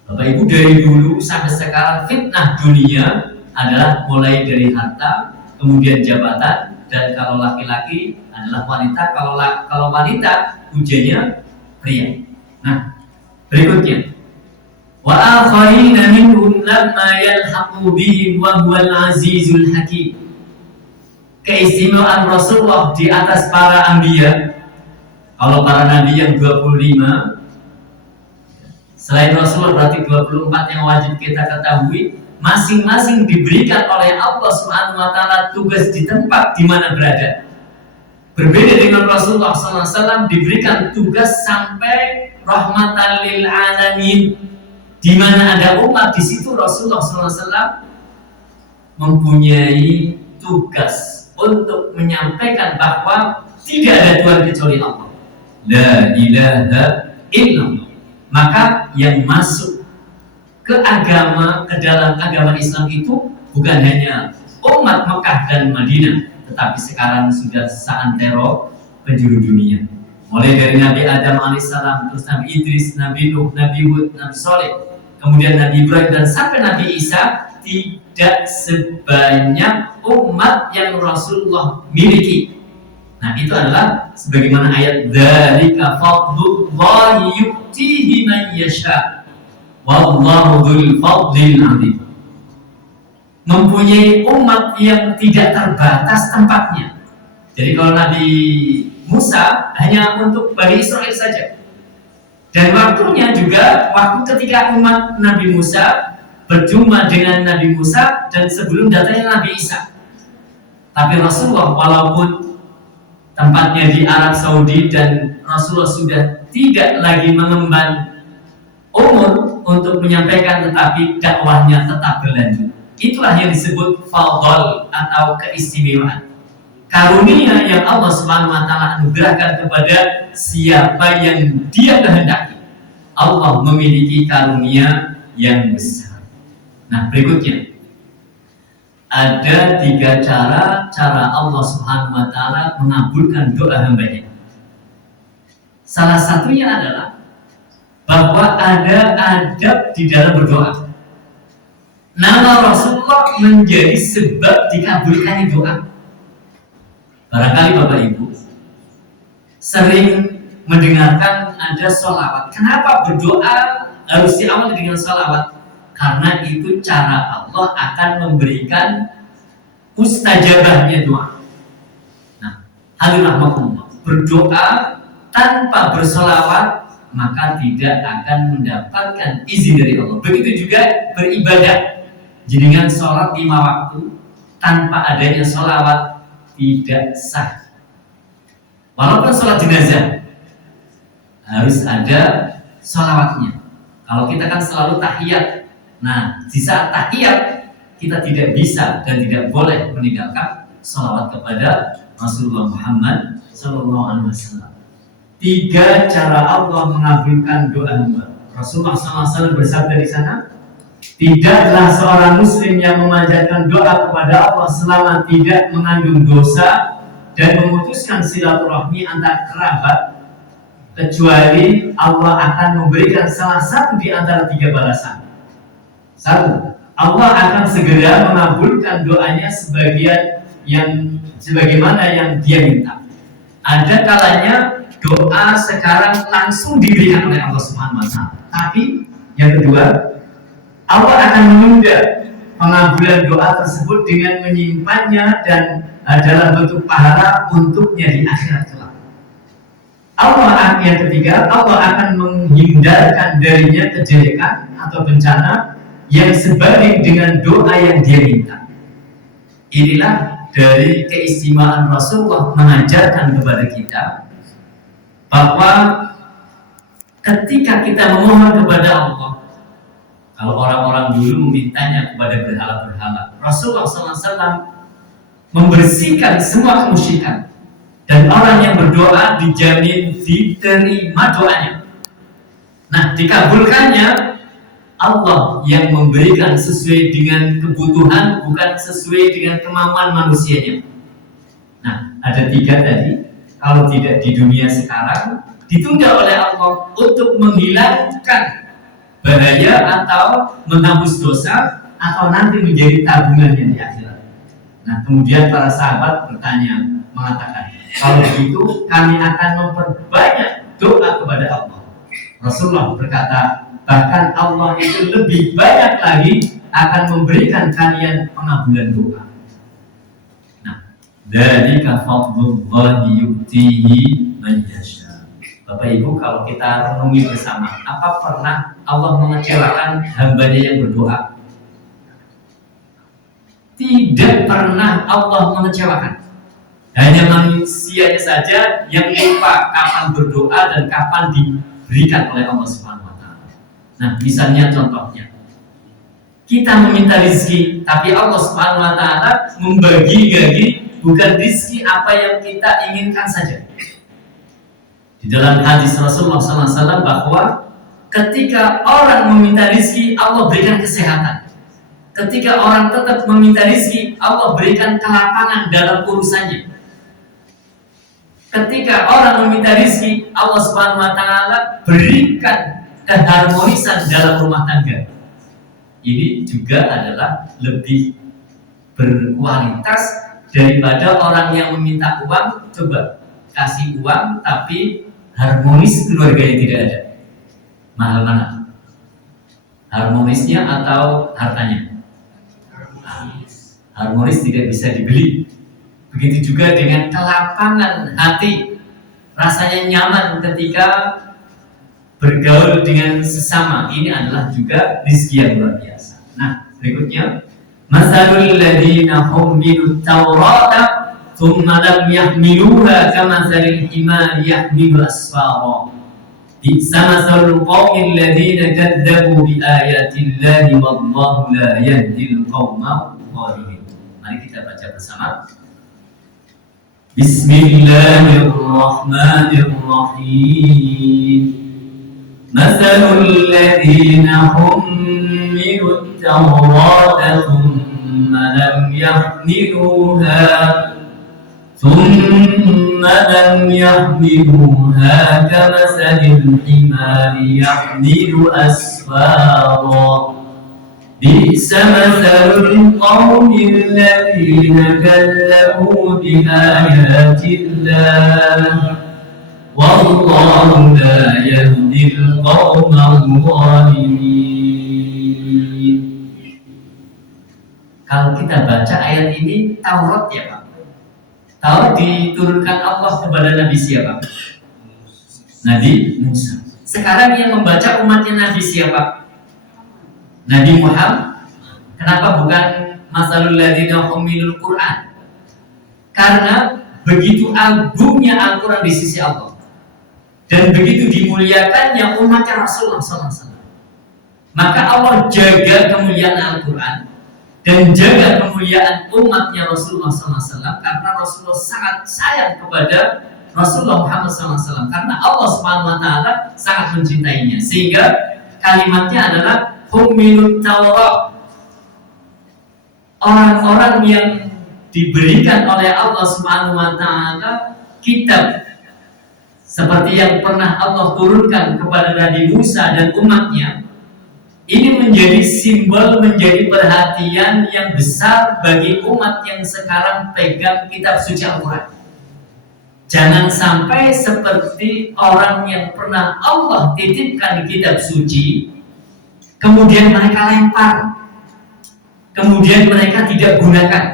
Bapak Ibu, dari dulu sampai sekarang fitnah dunia adalah mulai dari harta, kemudian jabatan, dan kalau laki-laki adalah wanita, kalau wanita ujiannya pria. Nah, berikutnya, wa akharina minhum lamma yalhaqu bihim wa huwal azizul hakim. Keistimewaan Rasulullah di atas para anbiya. Kalau para nabi yang 25, selain Rasulullah berarti 24 yang wajib kita ketahui, masing-masing diberikan oleh Allah Subhanahu wa taala tugas di tempat di mana berada. Berbeda dengan Rasulullah SAW diberikan tugas sampai rahmatan lil alamin. Di mana ada umat, di situ Rasulullah SAW mempunyai tugas untuk menyampaikan bahwa tidak ada Tuhan kecuali Allah. La ilaha illallah. Maka yang masuk ke dalam agama Islam itu bukan hanya umat Mekah dan Madinah, tetapi sekarang sudah seantero penjuru dunia. Mulai dari Nabi Adam alaihissalam, terus Nabi Idris, Nabi Nuh, Nabi Hud, Nabi Saleh, kemudian Nabi Ibrahim, dan sampai Nabi Isa. Tidak sebanyak umat yang Rasulullah miliki. Nah, itu adalah sebagaimana ayat dzalika fadlullahi yu'tihi man yasha wallahu dzul fadlil 'adzim. Mempunyai umat yang tidak terbatas tempatnya. Jadi kalau Nabi Musa hanya untuk Bani Israel saja. Dan waktunya juga waktu ketika umat Nabi Musa berjumpa dengan Nabi Musa dan sebelum datangnya Nabi Isa. Tapi Rasulullah walaupun tempatnya di Arab Saudi dan Rasulullah sudah tidak lagi mengemban umur untuk menyampaikan, tetapi dakwahnya tetap berlanjut. Itulah yang disebut fadl atau keistimewaan. Karunia yang Allah Subhanahu wa taala anugerahkan kepada siapa yang Dia kehendaki. Allah memiliki karunia yang besar. Nah, berikutnya ada 3 cara Allah Subhanahu wa taala mengabulkan doa hambanya. Salah satunya adalah bahwa ada adab di dalam berdoa. Nama Rasulullah menjadi sebab dikabulkannya doa. Barangkali Bapak Ibu sering mendengarkan ada sholawat. Kenapa berdoa harus diawali dengan sholawat? Karena itu cara Allah akan memberikan mustajabahnya doa. Nah, hadirin rahmatullah, berdoa tanpa bersolawat maka tidak akan mendapatkan izin dari Allah. Begitu juga beribadah. Dengan sholat 5 waktu tanpa adanya sholawat tidak sah. Walaupun sholat jenazah harus ada sholawatnya. Kalau kita kan selalu tahiyat. Nah, di saat tahiyat kita tidak bisa dan tidak boleh meninggalkan sholawat kepada Rasulullah Muhammad SAW. 3 cara Allah mengabulkan doa hamba. Rasulullah SAW bersabda di sana, tidaklah seorang muslim yang memanjatkan doa kepada Allah selama tidak mengandung dosa dan memutuskan silaturahmi antar kerabat, kecuali Allah akan memberikan salah satu di antara 3 balasan. 1. Allah akan segera mengabulkan doanya sebagaimana yang Dia minta. Ada kalanya doa sekarang langsung diberikan oleh Allah Subhanahu wa taala. Tapi yang kedua, Allah akan menunda pengabulan doa tersebut dengan menyimpannya dan dalam bentuk pahala untuknya di akhirat kelak. Yang ketiga, Allah akan menghindarkan darinya kejelekan atau bencana yang sebanding dengan doa yang Dia minta. Inilah dari keistimewaan Rasulullah mengajarkan kepada kita bahwa ketika kita memohon kepada Allah, kalau orang-orang dulu memintanya kepada berhala-berhala, Rasulullah SAW membersihkan semua kemusyrikan. Dan orang yang berdoa dijamin diterima doanya. Nah, dikabulkannya Allah yang memberikan sesuai dengan kebutuhan, bukan sesuai dengan kemampuan manusianya. Nah, ada 3 tadi. Kalau tidak di dunia sekarang, ditunda oleh Allah untuk menghilangkan bahaya atau menghapus dosa, atau nanti menjadi tabungannya di akhirat. Nah, kemudian para sahabat bertanya, mengatakan, kalau begitu kami akan memperbanyak doa kepada Allah. Rasulullah berkata, bahkan Allah itu lebih banyak lagi akan memberikan kalian pengabulan doa. Nah, dzalika fadlullahi yu'tihi man yasha. Bapak Ibu, kalau kita renungi bersama, apa pernah Allah mengecewakan hambanya yang berdoa? Tidak pernah Allah mengecewakan. Hanya manusianya saja yang lupa kapan berdoa dan kapan diberikan oleh Allah Subhanahu wa taala. Nah, misalnya contohnya, kita meminta rezeki, tapi Allah Subhanahu wa taala membagi-bagi bukan rezeki apa yang kita inginkan saja. Di dalam hadis Rasulullah SAW bahwa ketika orang meminta rezeki, Allah berikan kesehatan. Ketika orang tetap meminta rezeki, Allah berikan kelapangan dalam urusannya. Ketika orang meminta rezeki, Allah Subhanahu wa taala berikan keharmonisan dalam rumah tangga. Ini juga adalah lebih berkualitas daripada orang yang meminta uang. Coba kasih uang tapi harmonis keluarganya tidak ada. Mahal mana? Harmonisnya atau hartanya? Harmonis tidak bisa dibeli. Begitu juga dengan kelapangan hati, rasanya nyaman ketika bergaul dengan sesama. Ini adalah juga rezeki yang luar biasa. Nah, berikutnya, masalul ladzina hummilut taurata tsumma lam yahmiluha kamatsalil himari yahmilu asfara. Bi'sa masalul qaumil ladzina kadzdzabu biayatillahi wallahu la yahdil qaumal dzalimin. Mari kita baca bersama. Bismillahirrahmanirrahim. Mathalul ladzina hummilut tawrata thumma lam yahmiluha kamathalil himari yahmilu asfara. Bi'sa mathalul qaumil ladzina kadzdzabu biayatillah wallahu la yahdil qaumal dzalimin. Kalau kita baca ayat ini, Taurat ya Pak. Taurat diturunkan Allah kepada Nabi siapa? Nabi Musa. Sekarang yang membaca umatnya Nabi siapa? Nabi Muhammad. Kenapa bukan masalul ladzina humilul Quran? Karena begitu agungnya Al-Quran di sisi Allah dan begitu dimuliakannya umatnya Rasulullah SAW, maka Allah jaga kemuliaan Al-Quran dan jaga kemuliaan umatnya Rasulullah SAW, karena Rasulullah sangat sayang kepada Rasulullah Muhammad SAW, karena Allah Subhanahu wa taala sangat mencintainya, sehingga kalimatnya adalah hummilut Taurat, orang-orang yang diberikan oleh Allah Subhanahu wa taala kitab seperti yang pernah Allah turunkan kepada Nabi Musa dan umatnya. Ini menjadi simbol, menjadi perhatian yang besar bagi umat yang sekarang pegang kitab suci Al-Quran. Jangan sampai seperti orang yang pernah Allah titipkan di kitab suci, kemudian mereka lempar, kemudian mereka tidak gunakan.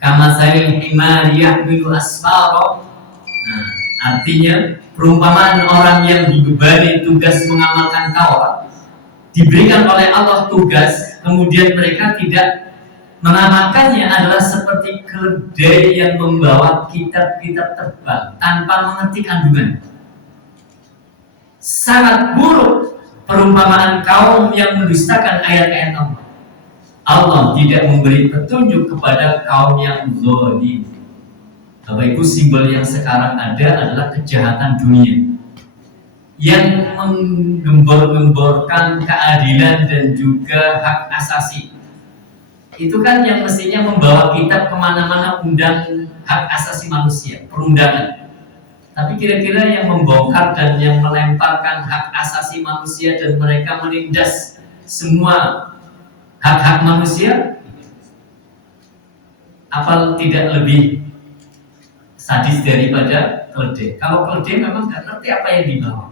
Kamatsalil himari yahmilu asfara. Nah, artinya perumpamaan orang yang dibebani tugas mengamalkan Taurat, diberikan oleh Allah tugas, kemudian mereka tidak mengamalkannya, adalah seperti keledai yang membawa kitab-kitab tebal tanpa mengerti kandungan. Sangat buruk perumpamaan kaum yang mendustakan ayat-ayat Allah. Allah tidak memberi petunjuk kepada kaum yang zalim. Bapak Ibu, simbol yang sekarang ada adalah kejahatan dunia yang menggembor-gemborkan keadilan dan juga hak asasi. Itu kan yang mestinya membawa kita kemana-mana undang hak asasi manusia, perundangan. Tapi kira-kira yang membongkar dan yang melemparkan hak asasi manusia dan mereka menindas semua hak-hak manusia, apa tidak lebih sadis daripada keledai? Kalau keledai memang nggak ngerti apa yang dibawa.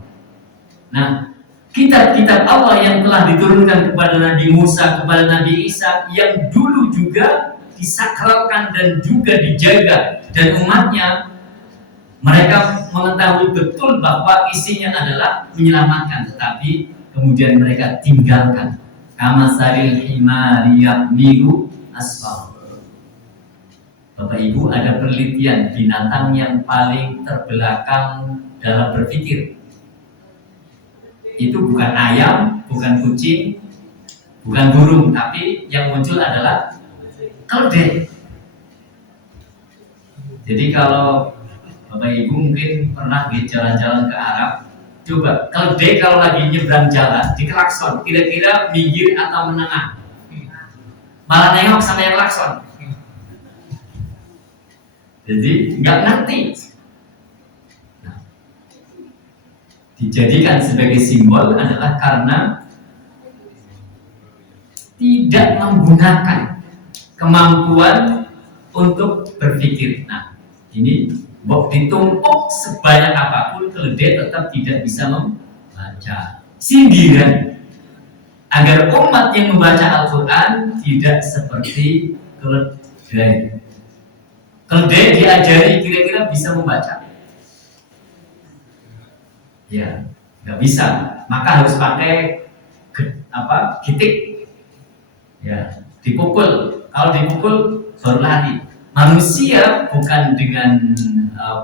Nah, kitab-kitab Allah yang telah diturunkan kepada Nabi Musa, kepada Nabi Isa, yang dulu juga disakralkan dan juga dijaga, dan umatnya mereka mengetahui betul bahwa isinya adalah menyelamatkan, tetapi kemudian mereka tinggalkan. Kama saril himari yahmilu asfal. Bapak Ibu, ada penelitian binatang yang paling terbelakang dalam berpikir. Itu bukan ayam, bukan kucing, bukan burung, tapi yang muncul adalah keledai. Jadi kalau Bapak Ibu mungkin pernah jalan-jalan ke Arab, coba keledai kalau lagi nyebrang jalan dikelakson, kira-kira minggir atau menengah? Malah nengok sama yang klakson. Jadi nggak ngerti. Nah, dijadikan sebagai simbol adalah karena tidak menggunakan kemampuan untuk berpikir. Nah, ini ditumpuk sebanyak apapun, keledai tetap tidak bisa membaca. Sindiran agar umat yang membaca Al-Quran tidak seperti keledai. Keledai diajari kira-kira bisa membaca? Ya, nggak bisa. Maka harus pakai gitik. Ya, dipukul. Kalau dipukul baru lari. Manusia bukan dengan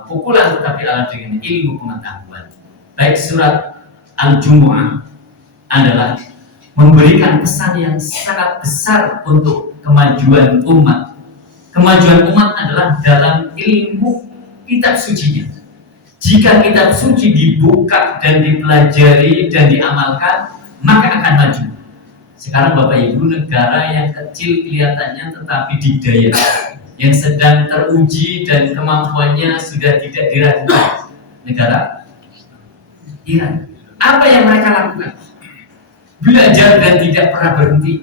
pukulan, tetapi adalah dengan ilmu pengetahuan. Baik surat Al-Jumu'ah adalah memberikan pesan yang sangat besar untuk kemajuan umat. Kemajuan umat adalah dalam ilmu kitab sucinya. Jika kitab suci dibuka dan dipelajari dan diamalkan, maka akan maju. Sekarang Bapak Ibu, negara yang kecil kelihatannya tetapi didaya, yang sedang teruji dan kemampuannya sudah tidak diragukan, negara Iran. Apa yang mereka lakukan? Belajar dan tidak pernah berhenti.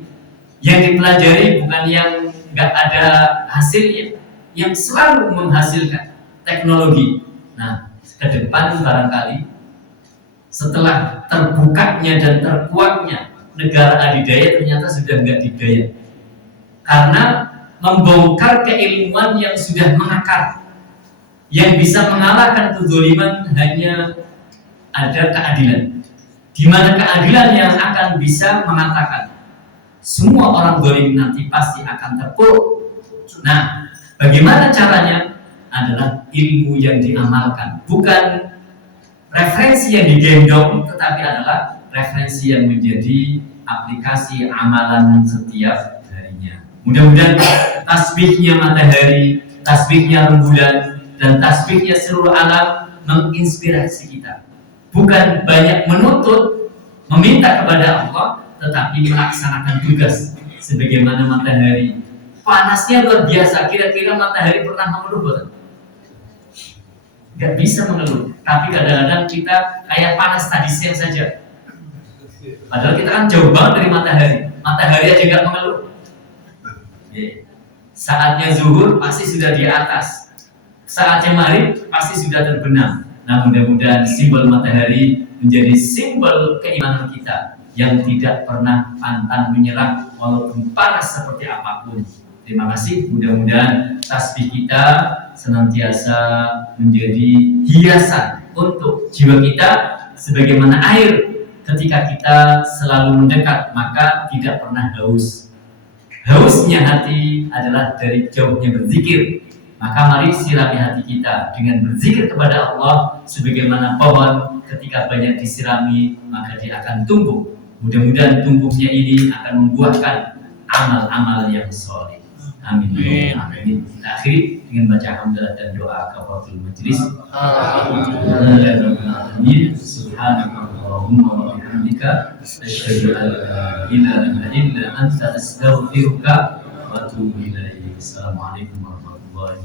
Yang dipelajari bukan yang nggak ada hasilnya, yang selalu menghasilkan teknologi. Nah, ke depan barangkali setelah terbukanya dan terkuatnya negara adidaya, ternyata sudah nggak didaya, karena membongkar keilmuan yang sudah mengakar. Yang bisa mengalahkan kezaliman hanya ada keadilan, di mana keadilan yang akan bisa mengatakan semua orang zalim nanti pasti akan terpuruk. Nah, bagaimana caranya? Adalah ilmu yang diamalkan, bukan referensi yang digendong, tetapi adalah referensi yang menjadi aplikasi amalan setiap harinya. Mudah-mudahan tasbihnya matahari, tasbihnya rembulan, dan tasbihnya seluruh alam menginspirasi kita. Bukan banyak menuntut, meminta kepada Allah, tetapi melaksanakan tugas sebagaimana matahari. Panasnya luar biasa. Kira-kira matahari pernah mengeluh bukan? Gak bisa mengeluh. Tapi kadang-kadang kita kayak panas tadi siang saja. Padahal kita kan jauh banget dari matahari. Matahari aja gak mengeluh. Saatnya zuhur pasti sudah di atas. Saatnya maghrib pasti sudah terbenam. Nah, mudah-mudahan simbol matahari menjadi simbol keimanan kita yang tidak pernah pantang menyerah walaupun panas seperti apapun. Terima kasih. Mudah-mudahan tasbih kita senantiasa menjadi hiasan untuk jiwa kita, sebagaimana air ketika kita selalu mendekat maka tidak pernah haus. Hausnya hati adalah dari jauhnya berzikir. Maka mari sirami hati kita dengan berzikir kepada Allah, sebagaimana pohon ketika banyak disirami maka dia akan tumbuh. Mudah-mudahan tumbuhnya ini akan membuahkan amal-amal yang soleh. Amin. Amin. Kita akhiri dengan baca hamdalah dan doa kafaratul majlis. Amin. Subhanakallahumma wa bihamdika asyhadu an la ilaha illa anta astaghfiruka wa atubu ilaik. Assalamualaikum warahmatullahi